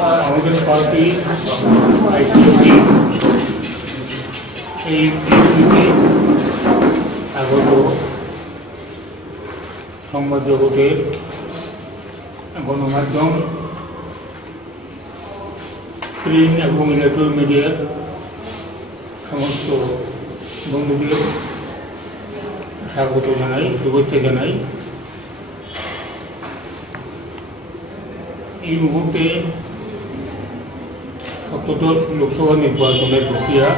আমাদের party IPFT এই পৃথিবীতে আগত সংবাদ জগতের গণমাধ্যম, প্রিন্ট এবং ইলেকট্রনিক মিডিয়ার সমস্ত বন্ধুদের স্বাগত জানাই, শুভেচ্ছা জানাই। এই মুহূর্তে সপ্তদশ লোকসভা নির্বাচনের প্রক্রিয়া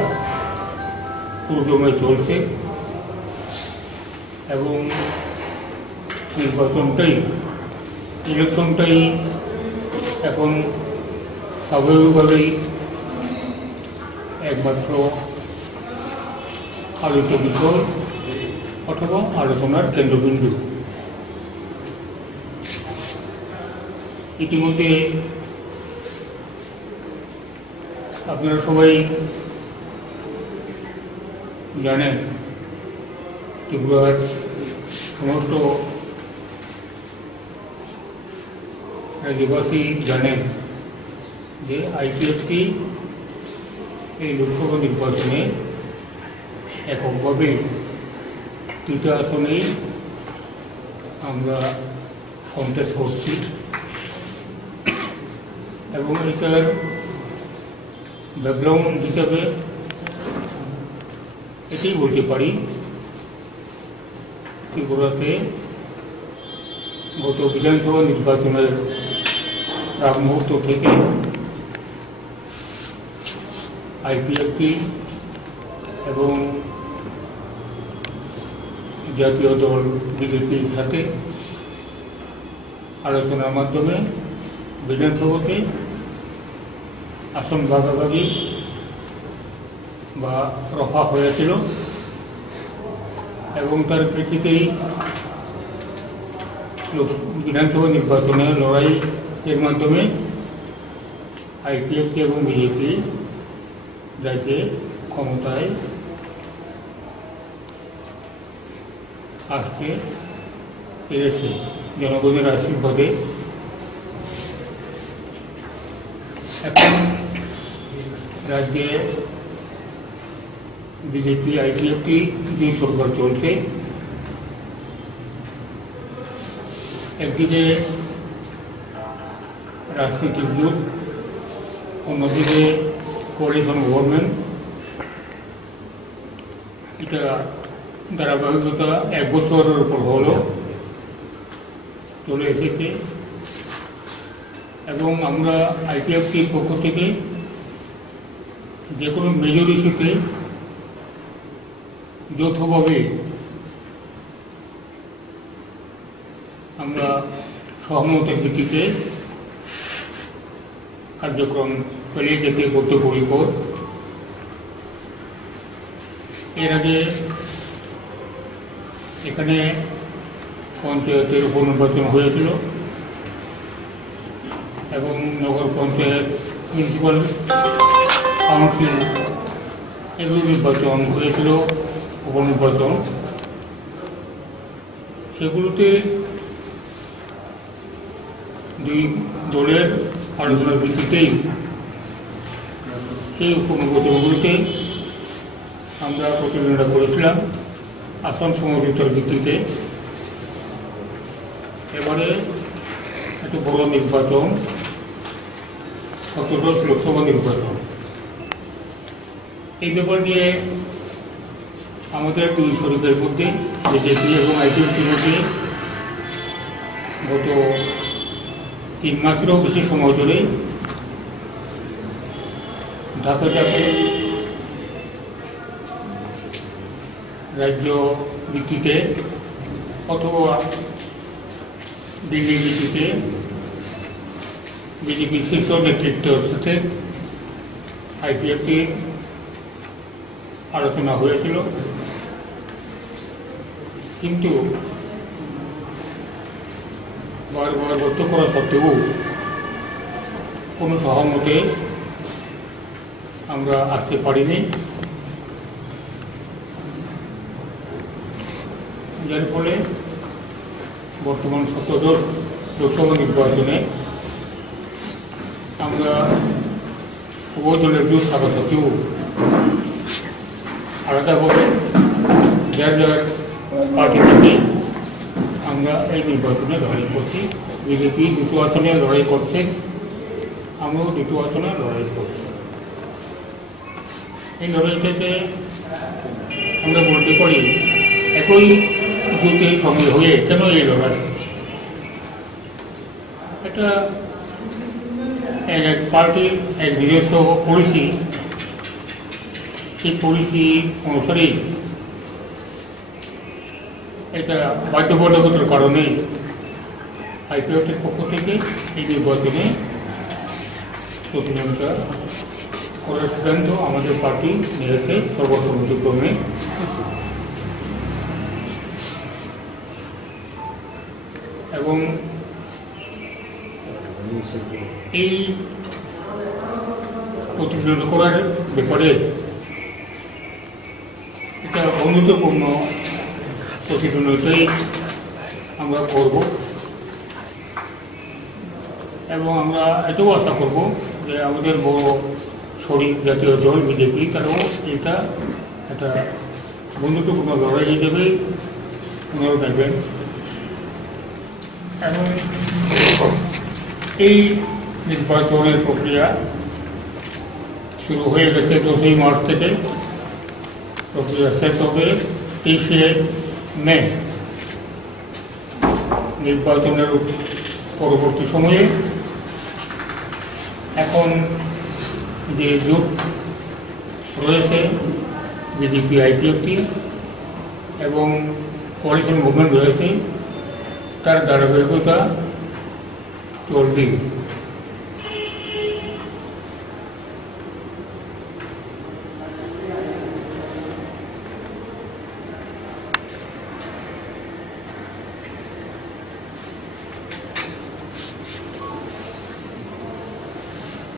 পুরোদমে চলছে এবং ইলেকশনটাই এখন স্বাভাবিকভাবেই একমাত্র আলোচ্য বিষয় অথবা আলোচনার কেন্দ্রবিন্দু। ইতিমধ্যে আপনারা সবাই জানেন, ত্রিপুরার সমস্ত রাজ্যবাসী জানেন যে আইপিএফটি এই লোকসভা নির্বাচনে এককভাবে 3টা আসনেই আমরা কন্টেস্ট করছি এবং এটার ব্যাকগ্রাউন্ড হিসাবে এটাই বলতে পারি, ত্রিপুরাতে গত বিধানসভা নির্বাচনের প্রাক মুহূর্ত থেকে আইপিএফটি এবং জাতীয় দল বিজেপির সাথে আলোচনার মাধ্যমে বিধানসভাতে আসন ভাগাভাগি বা রফা হয়েছিল এবং তার প্রেক্ষিতেই বিধানসভা নির্বাচনে লড়াই এর মাধ্যমে আইপিএফটি এবং বিজেপি রাজ্যে ক্ষমতায় আসতে পেরেছে জনগণের আশীর্বাদে। এখন রাজ্যে বিজেপি আইপিএফটি যে সরকার চলছে, একদিকে রাজনৈতিক জোট, অন্যদিকে কোয়ালিশন গভর্নমেন্ট। এটা ধারাবাহিকতা 1 বছরের উপর হলো চলে এসেছে এবং আমরা আইপিএফটির পক্ষ থেকে যে কোনো মেজর ইস্যুতে যৌথভাবে আমরা সহমতের ভিত্তিতে কার্যক্রম চালিয়ে যেতে বদ্ধপরিকর। এর আগে এখানে পঞ্চায়েতের উপনির্বাচন হয়েছিল এবং নগর পঞ্চায়েত, মিউনিসিপ্যাল কাউন্সিল এগুলো নির্বাচন হয়েছিল, উপনির্বাচন। সেগুলোতে দুই দলের আলোচনার ভিত্তিতেই সেই উপনির্বাচনগুলোতে আমরা প্রতিদ্বন্দ্বিতা করেছিলাম আসন সমঝোতার ভিত্তিতে। এবারে এত বড় নির্বাচন, সপ্তদশ লোকসভা নির্বাচন, এই ব্যাপার নিয়ে আমাদের দুই শরিকের মধ্যে বিজেপি এবং আইপিএফটির মধ্যে গত 3 মাসেরও বেশি সময় ধরে ধাপে ধাপে রাজ্য ভিত্তিতে অথবা দিল্লি ভিত্তিতে বিজেপির শীর্ষ নেতৃত্বের সাথে আইপিএফটি আলোচনা হয়েছিল, কিন্তু বারবার ব্যর্থ করা সত্ত্বেও কোনো সহমতে আমরা আসতে পারিনি, যার ফলে বর্তমান 17 লোকসভা নির্বাচনে আমরা উভয় দলের বিরোধ থাকা সত্ত্বেও আলাদাভাবে যার যার পার্টি থেকে আমরা এই নির্বাচনে লড়াই করছি। বিজেপি 2টো আসনে লড়াই করছে, আমরাও 2টো আসনে লড়াই করছি। এই লড়াইটাতে আমরা বলতে পারি একই জোটের সঙ্গে হয়ে কেন এই লড়াই। এটা এক পার্টির এক নিজস্ব পলিসি, সেই পলিসি অনুসারেই এটা বাধ্যবাধকতার কারণে আইপিএফের পক্ষ থেকে এই নির্বাচনে প্রতিযোগিতা করার সিদ্ধান্ত আমাদের পার্টি নিয়েছে সর্বসম্মতিক্রমে। এবং এই প্রতিযোগিতা করার ব্যাপারে এটা বন্ধুত্বপূর্ণ প্রতিদ্বন্দ্বিতাই আমরা করব এবং আমরা এটাও আশা করব যে আমাদের বড় শরিক জাতীয় দল বিজেপি তারাও এটা একটা বন্ধুত্বপূর্ণ লড়াই হিসেবে ওনারা দেখবেন। এবং এই নির্বাচনের প্রক্রিয়া শুরু হয়ে গেছে 10ই মার্চ থেকে, প্রক্রিয়া শেষ হবে 23শে মে। নির্বাচনের পরবর্তী সময়ে এখন যে জোট রয়েছে বিজেপি আইপিএফটি এবং কোয়ালিশন মুভমেন্ট রয়েছে, তার ধারাবাহিকতা চলবে।